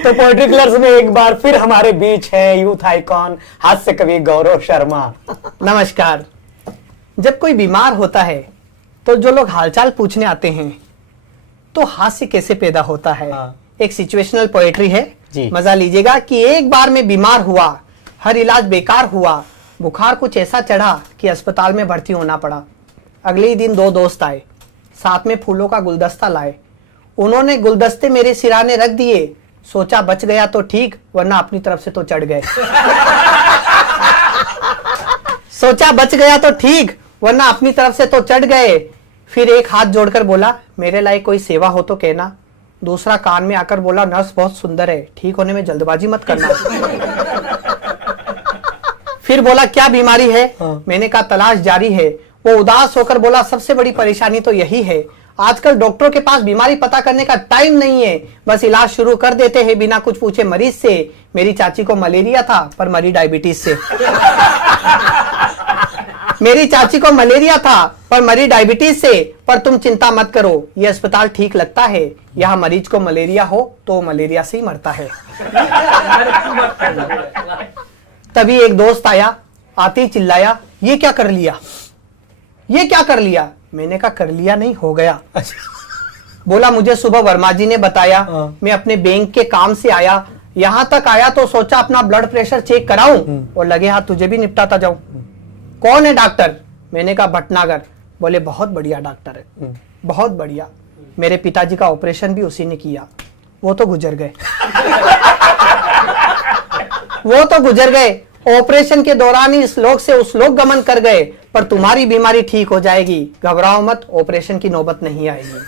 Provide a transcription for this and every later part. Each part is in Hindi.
तो पोएट्री कलर्स में एक बार फिर हमारे बीच है यूथ आइकॉन हास्य कवि गौरव शर्मा। नमस्कार। जब कोई बीमार होता है तो जो लोग हालचाल पूछने आते हैं तो हास्य कैसे पैदा होता है। एक सिचुएशनल पोएट्री है जी। मजा लीजिएगा कि एक बार में बीमार हुआ, हर इलाज बेकार हुआ, बुखार कुछ ऐसा चढ़ा कि अस्पताल में भर्ती होना पड़ा। अगले ही दिन दो दोस्त आए, साथ में फूलों का गुलदस्ता लाए। उन्होंने गुलदस्ते मेरे सिराने रख दिए। सोचा बच गया तो ठीक, वरना अपनी तरफ से तो चढ़ गए। सोचा बच गया तो ठीक, वरना अपनी तरफ से तो चढ़ गए। फिर एक हाथ जोड़कर बोला, मेरे लायक कोई सेवा हो तो कहना। दूसरा कान में आकर बोला, नर्स बहुत सुंदर है, ठीक होने में जल्दबाजी मत करना। फिर बोला, क्या बीमारी है? मैंने कहा, तलाश जारी है। वो उदास होकर बोला, सबसे बड़ी परेशानी तो यही है, आजकल डॉक्टरों के पास बीमारी पता करने का टाइम नहीं है, बस इलाज शुरू कर देते हैं बिना कुछ पूछे मरीज से। मेरी चाची को मलेरिया था पर मरी डायबिटीज से। मेरी चाची को मलेरिया था पर मरी डायबिटीज से। पर तुम चिंता मत करो, ये अस्पताल ठीक लगता है। यहाँ मरीज को मलेरिया हो तो मलेरिया से ही मरता है। तभी एक दोस्त आया, आते ही चिल्लाया, ये क्या कर लिया, ये क्या कर लिया? मैंने कहा, कर लिया नहीं, हो गया। बोला, मुझे सुबह वर्मा जी ने बताया, मैं अपने बैंक के काम से आया, यहाँ तक आया तो सोचा अपना ब्लड प्रेशर चेक कराऊं और लगे हाथ तुझे भी निपटाता जाऊं। कौन है डॉक्टर? मैंने कहा, भटनागर। बोले, बहुत बढ़िया डॉक्टर है, बहुत बढ़िया। मेरे पिताजी का ऑपरेशन भी उसी ने किया। वो तो गुजर गए। वो तो गुजर गए। ऑपरेशन के दौरान ही इस लोक से उस लोक गमन कर गए। पर तुम्हारी बीमारी ठीक हो जाएगी, घबराओ मत, ऑपरेशन की नौबत नहीं आएगी।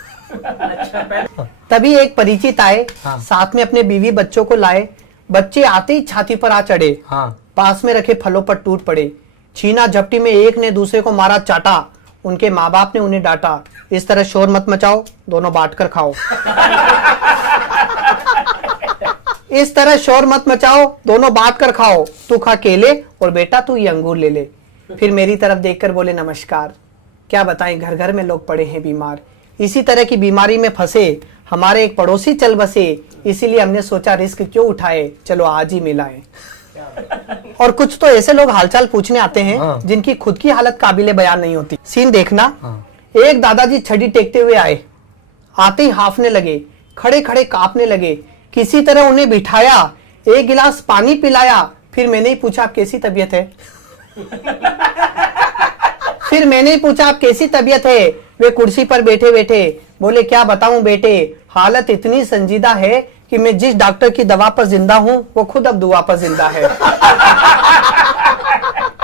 तभी एक परिचित आए, साथ में अपने बीवी बच्चों को लाए। बच्चे आते ही छाती पर आ चढ़े, पास में रखे फलों पर टूट पड़े। छीना झपटी में एक ने दूसरे को मारा चाटा। उनके माँ बाप ने उन्हें डांटा, इस तरह शोर मत मचाओ, दोनों बांट कर खाओ। इस तरह शोर मत मचाओ, दोनों बांट कर खाओ। तू खा केले और बेटा तू ये अंगूर ले ले। फिर मेरी तरफ देखकर बोले, नमस्कार। क्या बताएं, घर घर में लोग पड़े हैं बीमार। इसी तरह की बीमारी में फंसे हमारे एक पड़ोसी चल बसे, इसीलिए हमने सोचा रिस्क क्यों उठाए, चलो आज ही मिलाएं। और कुछ तो ऐसे लोग हालचाल पूछने आते हैं जिनकी खुद की हालत काबिले बयान नहीं होती। सीन देखना, एक दादाजी छड़ी टेकते हुए आए, आते ही हाफने लगे, खड़े खड़े कांपने लगे। किसी तरह उन्हें बिठाया, एक गिलास पानी पिलाया। फिर मैंने ही पूछा, आप कैसी तबीयत है? फिर मैंने ही पूछा, आप कैसी तबीयत है? वे कुर्सी पर बैठे बैठे बोले, क्या बताऊं बेटे, हालत इतनी संजीदा है कि मैं जिस डॉक्टर की दवा पर जिंदा हूं वो खुद अब दुआ पर जिंदा है।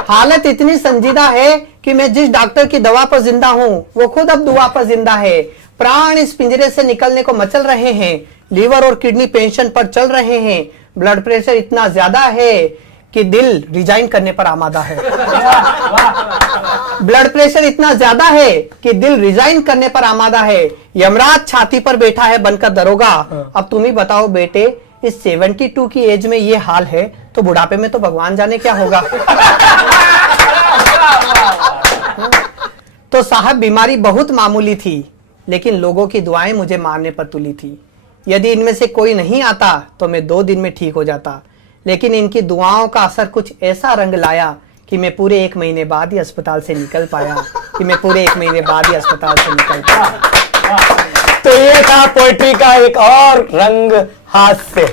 हालत इतनी संजीदा है कि मैं जिस डॉक्टर की दवा पर जिंदा हूं वो खुद अब दुआ पर जिंदा है। प्राण इस पिंजरे से निकलने को मचल रहे हैं, लीवर और किडनी पेंशन पर चल रहे हैं, ब्लड प्रेशर इतना ज्यादा है कि दिल रिजाइन करने पर आमादा है। ब्लड प्रेशर इतना ज्यादा है कि दिल रिजाइन करने पर आमादा है। यमराज छाती पर बैठा है बनकर दरोगा। अब तुम ही बताओ बेटे, इस 72 की एज में ये हाल है तो बुढ़ापे में तो भगवान जाने क्या होगा। तो साहब, बीमारी बहुत मामूली थी, लेकिन लोगों की दुआएं मुझे मारने पर तुली थी। यदि इनमें से कोई नहीं आता तो मैं 2 दिन में ठीक हो जाता, लेकिन इनकी दुआओं का असर कुछ ऐसा रंग लाया कि मैं पूरे 1 महीने बाद ही अस्पताल से निकल पाया। तो ये था पोएट्री का एक और रंग, हास्य।